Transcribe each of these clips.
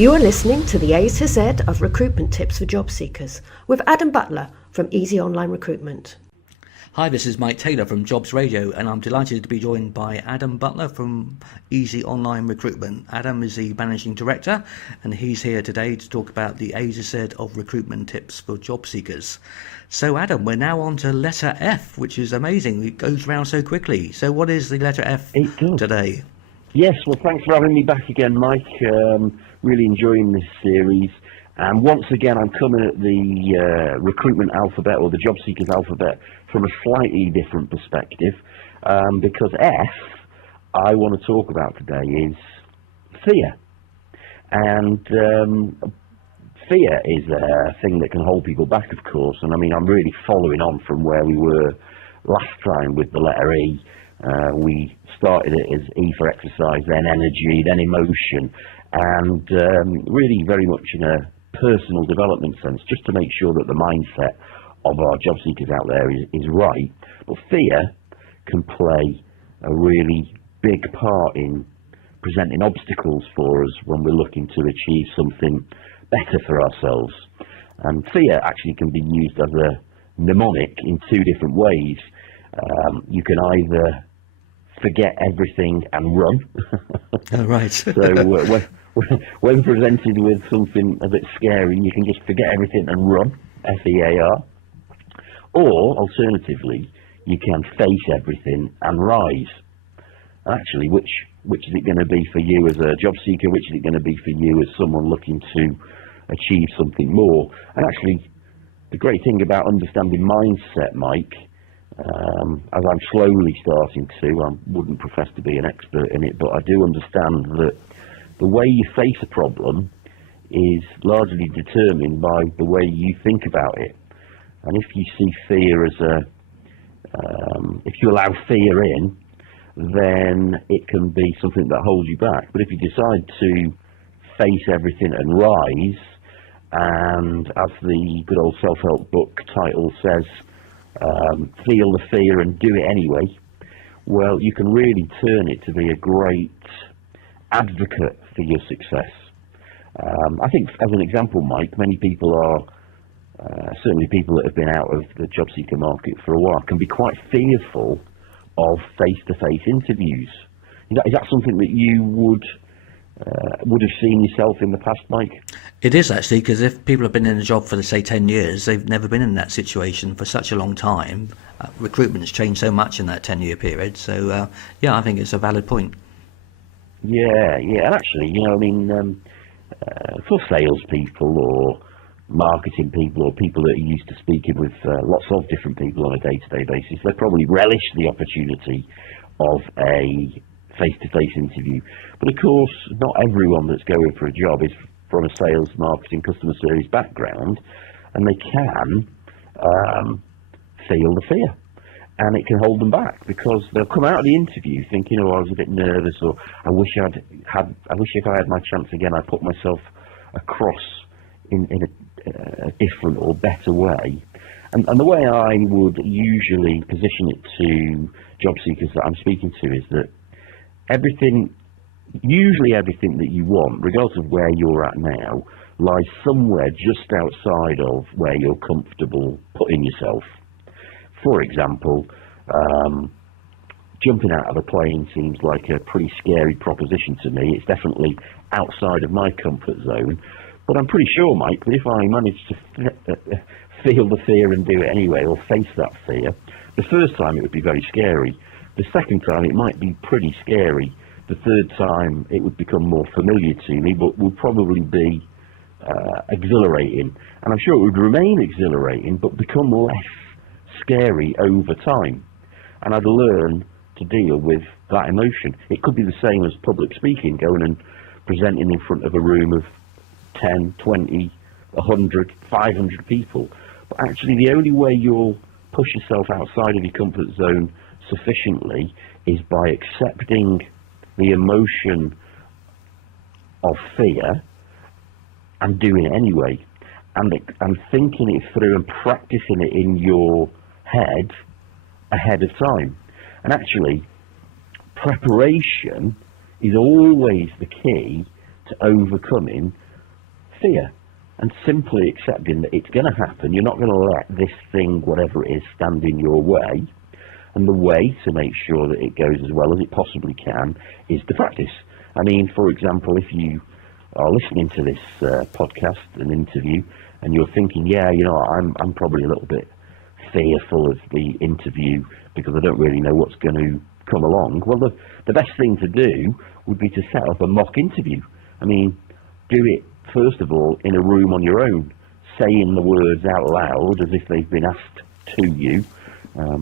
You are listening to the A to Z of Recruitment Tips for Job Seekers with Adam Butler from Easy Online Recruitment. Hi, this is Mike Taylor from Jobs Radio, and I'm delighted to be joined by Adam Butler from Easy Online Recruitment. Adam is the Managing Director, and he's here today to talk about the A to Z of Recruitment Tips for Job Seekers. So, Adam, we're now on to letter F, which is amazing. It goes round so quickly. So what is the letter F today? Yes, well, thanks for having me back again, Mike. Really enjoying this series. And once again, I'm coming at the recruitment alphabet, or the job seekers alphabet, from a slightly different perspective. Because F, I want to talk about today, is fear. And fear is a thing that can hold people back, of course. And I mean, I'm really following on from where we were last time with the letter E. We started it as E for exercise, then energy, then emotion, and really very much in a personal development sense, just to make sure that the mindset of our job seekers out there is right. But fear can play a really big part in presenting obstacles for us when we're looking to achieve something better for ourselves. And fear actually can be used as a mnemonic in two different ways. You can either forget everything and run. Oh, right. So when presented with something a bit scary, you can just forget everything and run, F-E-A-R. Or, alternatively, you can face everything and rise. Actually, which is it going to be for you as a job seeker? Which is it going to be for you as someone looking to achieve something more? And actually, the great thing about understanding mindset, Mike, as I'm slowly starting to, I wouldn't profess to be an expert in it, but I do understand that the way you face a problem is largely determined by the way you think about it. And if you see fear as if you allow fear in, then it can be something that holds you back. But if you decide to face everything and rise, and as the good old self-help book title says, feel the fear and do it anyway, well, you can really turn it to be a great advocate for your success. I think, as an example, Mike, many people are, certainly people that have been out of the job seeker market for a while, can be quite fearful of face-to-face interviews. Is that something that you would have seen yourself in the past, Mike? It is actually, because if people have been in a job for, say, 10 years, they've never been in that situation for such a long time. Recruitment has changed so much in that 10-year period. So, yeah, I think it's a valid point. Yeah, and actually, for salespeople or marketing people or people that are used to speaking with lots of different people on a day-to-day basis, they probably relish the opportunity of a face-to-face interview. But of course, not everyone that's going for a job is from a sales, marketing, customer service background, and they can feel the fear, and it can hold them back because they'll come out of the interview thinking, "Oh, I was a bit nervous," or "I wish if I had my chance again, I'd put myself across in a different or better way." And the way I would usually position it to job seekers that I'm speaking to is that usually everything that you want, regardless of where you're at now, lies somewhere just outside of where you're comfortable putting yourself. For example, jumping out of a plane seems like a pretty scary proposition to me. It's definitely outside of my comfort zone. But I'm pretty sure, Mike, that if I manage to feel the fear and do it anyway, or face that fear, the first time it would be very scary. The second time it might be pretty scary. The third time it would become more familiar to me, but would probably be exhilarating. And I'm sure it would remain exhilarating, but become less scary over time. And I'd learn to deal with that emotion. It could be the same as public speaking, going and presenting in front of a room of 10, 20, 100, 500 people. But actually the only way you'll push yourself outside of your comfort zone sufficiently is by accepting the emotion of fear and doing it anyway, and thinking it through and practicing it in your head ahead of time. And actually, preparation is always the key to overcoming fear, and simply accepting that it's going to happen. You're not going to let this thing, whatever it is, stand in your way. And the way to make sure that it goes as well as it possibly can is to practice. I mean, for example, if you are listening to this podcast, an interview, and you're thinking, yeah, you know, I'm probably a little bit fearful of the interview because I don't really know what's going to come along. Well, the best thing to do would be to set up a mock interview. I mean, do it, first of all, in a room on your own, saying the words out loud as if they've been asked to you.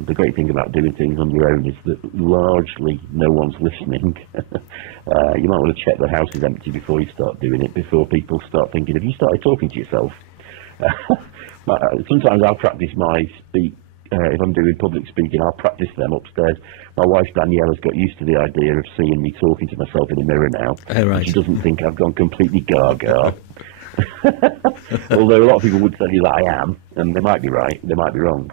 The great thing about doing things on your own is that largely no one's listening. You might want to check the house is empty before you start doing it, before people start thinking, have you started talking to yourself? Sometimes I'll practice my speak, if I'm doing public speaking, I'll practice them upstairs. My wife Daniela's got used to the idea of seeing me talking to myself in the mirror now. Oh, right. She doesn't think I've gone completely gaga. Although a lot of people would tell you that I am, and they might be right, they might be wrong.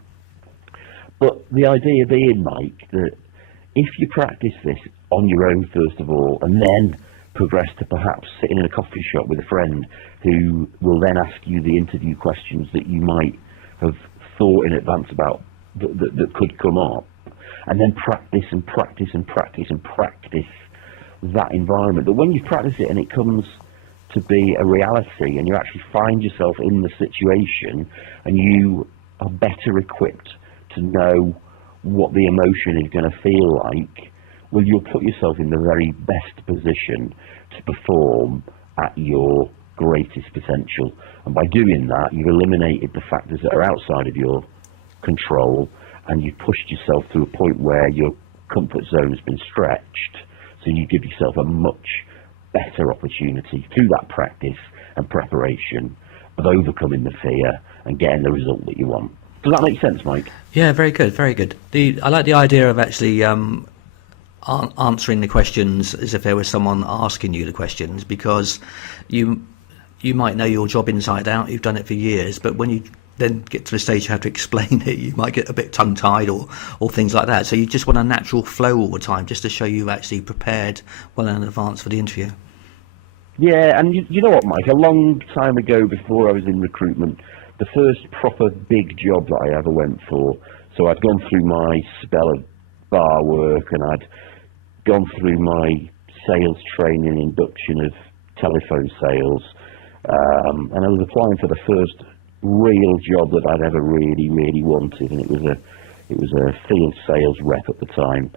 But the idea being, Mike, that if you practice this on your own first of all, and then progress to perhaps sitting in a coffee shop with a friend who will then ask you the interview questions that you might have thought in advance about that could come up, and then practice and practice and practice and practice that environment, that when you practice it and it comes to be a reality and you actually find yourself in the situation and you are better equipped to know what the emotion is going to feel like, well, you'll put yourself in the very best position to perform at your greatest potential. And by doing that, you've eliminated the factors that are outside of your control, and you've pushed yourself to a point where your comfort zone has been stretched, so you give yourself a much better opportunity through that practice and preparation of overcoming the fear and getting the result that you want. Does that make sense, Mike? Yeah, very good, very good. I like the idea of actually answering the questions as if there was someone asking you the questions, because you might know your job inside out, you've done it for years, but when you then get to the stage you have to explain it, you might get a bit tongue-tied or things like that. So you just want a natural flow all the time, just to show you've actually prepared well in advance for the interview. Yeah, and you know what, Mike? A long time ago, before I was in recruitment, the first proper big job that I ever went for, so I'd gone through my spell of bar work and I'd gone through my sales training induction of telephone sales, and I was applying for the first real job that I'd ever really wanted, and it was a field sales rep at the time.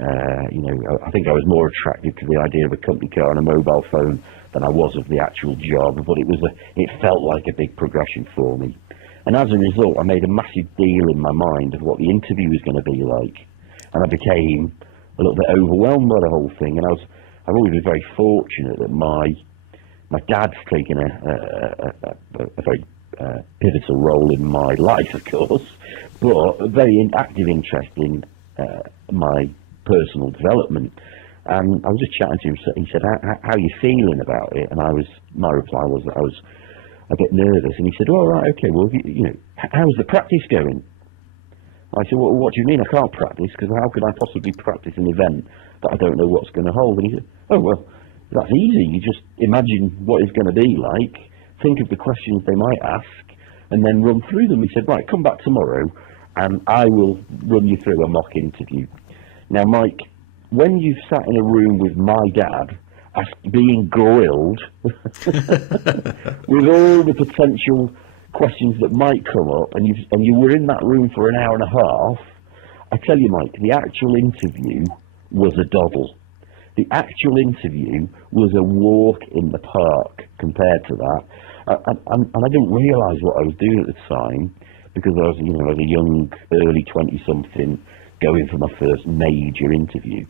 I think I was more attracted to the idea of a company car and a mobile phone than I was of the actual job, but it felt like a big progression for me. And as a result, I made a massive deal in my mind of what the interview was going to be like, and I became a little bit overwhelmed by the whole thing. And I've always been very fortunate that my dad's taken a very pivotal role in my life, of course, but a very active interest in my personal development. And I was just chatting to him. He said, "How are you feeling about it?" And my reply was that I was a bit nervous. And he said, "Oh, right, okay. Well, how's the practice going?" I said, "Well, what do you mean I can't practice? Because how could I possibly practice an event that I don't know what's going to hold?" And he said, "Oh, well, that's easy. You just imagine what it's going to be like, think of the questions they might ask, and then run through them." He said, "Right, come back tomorrow, and I will run you through a mock interview." Now, Mike, when you've sat in a room with my dad, being grilled with all the potential questions that might come up, and you were in that room for an hour and a half, I tell you, Mike, the actual interview was a doddle. The actual interview was a walk in the park compared to that. And I didn't realise what I was doing at the time, because I was a young, early 20-something, going for my first major interview.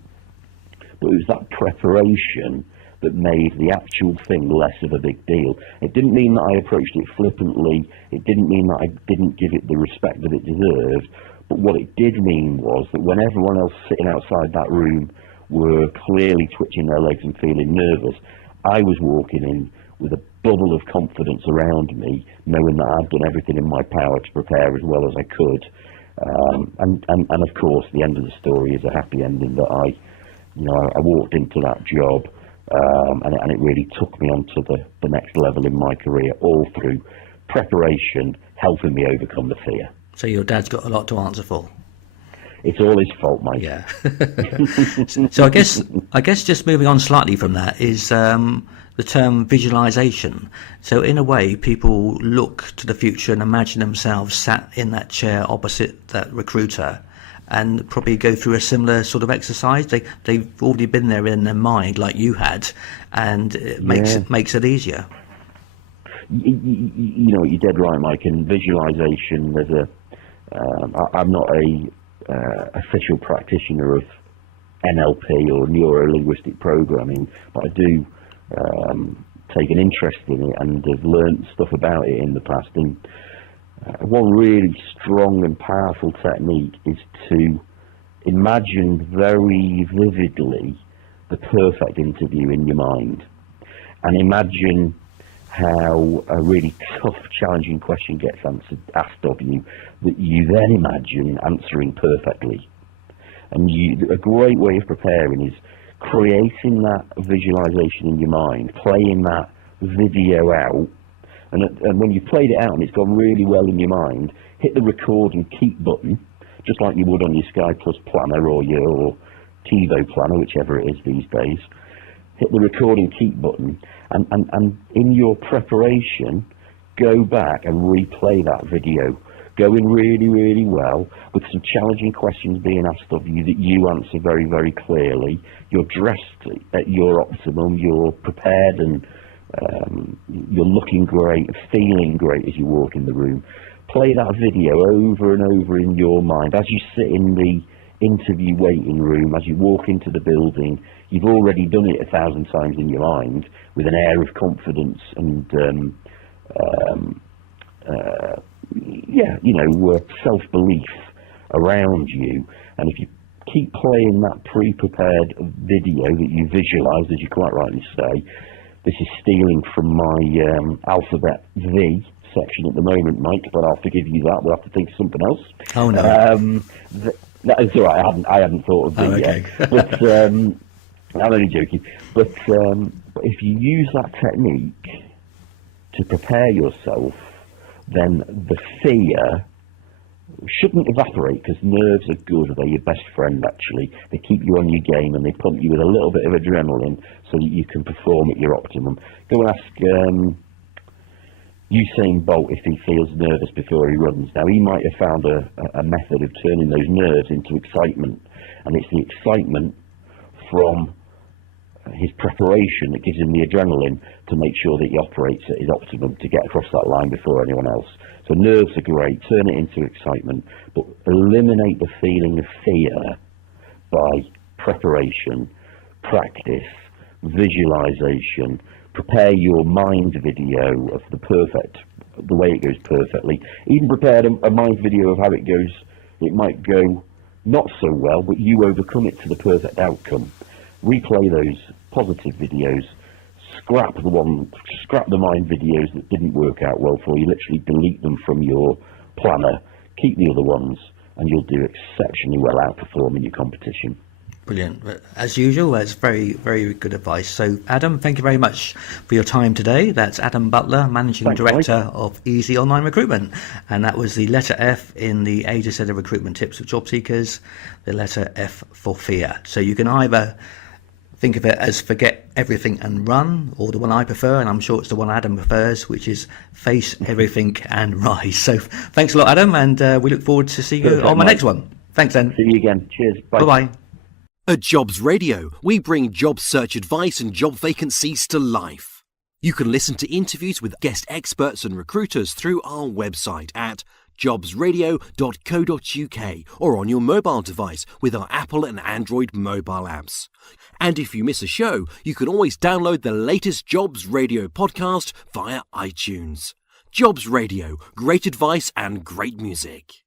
But it was that preparation that made the actual thing less of a big deal. It didn't mean that I approached it flippantly. It didn't mean that I didn't give it the respect that it deserved. But what it did mean was that when everyone else sitting outside that room were clearly twitching their legs and feeling nervous, I was walking in with a bubble of confidence around me, knowing that I'd done everything in my power to prepare as well as I could. And of course, the end of the story is a happy ending, that I walked into that job and it really took me on to the next level in my career, all through preparation, helping me overcome the fear. So your dad's got a lot to answer for. It's all his fault, mate. Yeah. So I guess just moving on slightly from that is the term visualization. So in a way, people look to the future and imagine themselves sat in that chair opposite that recruiter, and probably go through a similar sort of exercise. They've already been there in their mind, like you had, and it makes it easier. You know, you're dead right, Mike. And visualization, I'm not a official practitioner of NLP or neuro-linguistic programming, but I do take an interest in it and have learned stuff about it in the past. And one really strong and powerful technique is to imagine very vividly the perfect interview in your mind, and imagine how a really tough, challenging question gets asked of you, that you then imagine answering perfectly. And a great way of preparing is creating that visualization in your mind, playing that video out, and when you've played it out and it's gone really well in your mind, hit the record and keep button, just like you would on your Sky Plus planner or your TiVo planner, whichever it is these days. Hit the record and keep button, and in your preparation, go back and replay that video, going really, really well, with some challenging questions being asked of you that you answer very, very clearly. You're dressed at your optimum, you're prepared, and you're looking great, feeling great as you walk in the room. Play that video over and over in your mind as you sit in the interview waiting room, as you walk into the building. You've already done it 1,000 times in your mind with an air of confidence and self-belief around you. And if you keep playing that pre-prepared video that you visualised, as you quite rightly say, this is stealing from my alphabet V section at the moment, Mike, but I'll forgive you that. We'll have to think of something else. Oh no. That's all right. I hadn't thought of it yet. But I'm only joking. But if you use that technique to prepare yourself, then the fear shouldn't evaporate, because nerves are good. They're your best friend, actually. They keep you on your game and they pump you with a little bit of adrenaline so that you can perform at your optimum. Go and ask Usain Bolt if he feels nervous before he runs. Now, he might have found a method of turning those nerves into excitement, and it's the excitement from his preparation that gives him the adrenaline to make sure that he operates at his optimum to get across that line before anyone else. So nerves are great, turn it into excitement, but eliminate the feeling of fear by preparation, practice, visualization. Prepare your mind video of the way it goes perfectly. Even prepare a mind video of how it goes. It might go not so well, but you overcome it to the perfect outcome. Replay those positive videos. Scrap the mind videos that didn't work out well for you. Literally delete them from your planner. Keep the other ones, and you'll do exceptionally well outperforming your competition. Brilliant. As usual, that's very, very good advice. So, Adam, thank you very much for your time today. That's Adam Butler, Managing Director of Easy Online Recruitment. And that was the letter F in the Z of Recruitment Tips for Job Seekers, the letter F for fear. So you can either think of it as forget everything and run, or the one I prefer, and I'm sure it's the one Adam prefers, which is face everything and rise. So thanks a lot, Adam, and we look forward to seeing you on my next one. Thanks, then. See you again. Cheers. Bye. Bye-bye. At Jobs Radio, we bring job search advice and job vacancies to life. You can listen to interviews with guest experts and recruiters through our website at jobsradio.co.uk or on your mobile device with our Apple and Android mobile apps. And if you miss a show, you can always download the latest Jobs Radio podcast via iTunes. Jobs Radio, great advice and great music.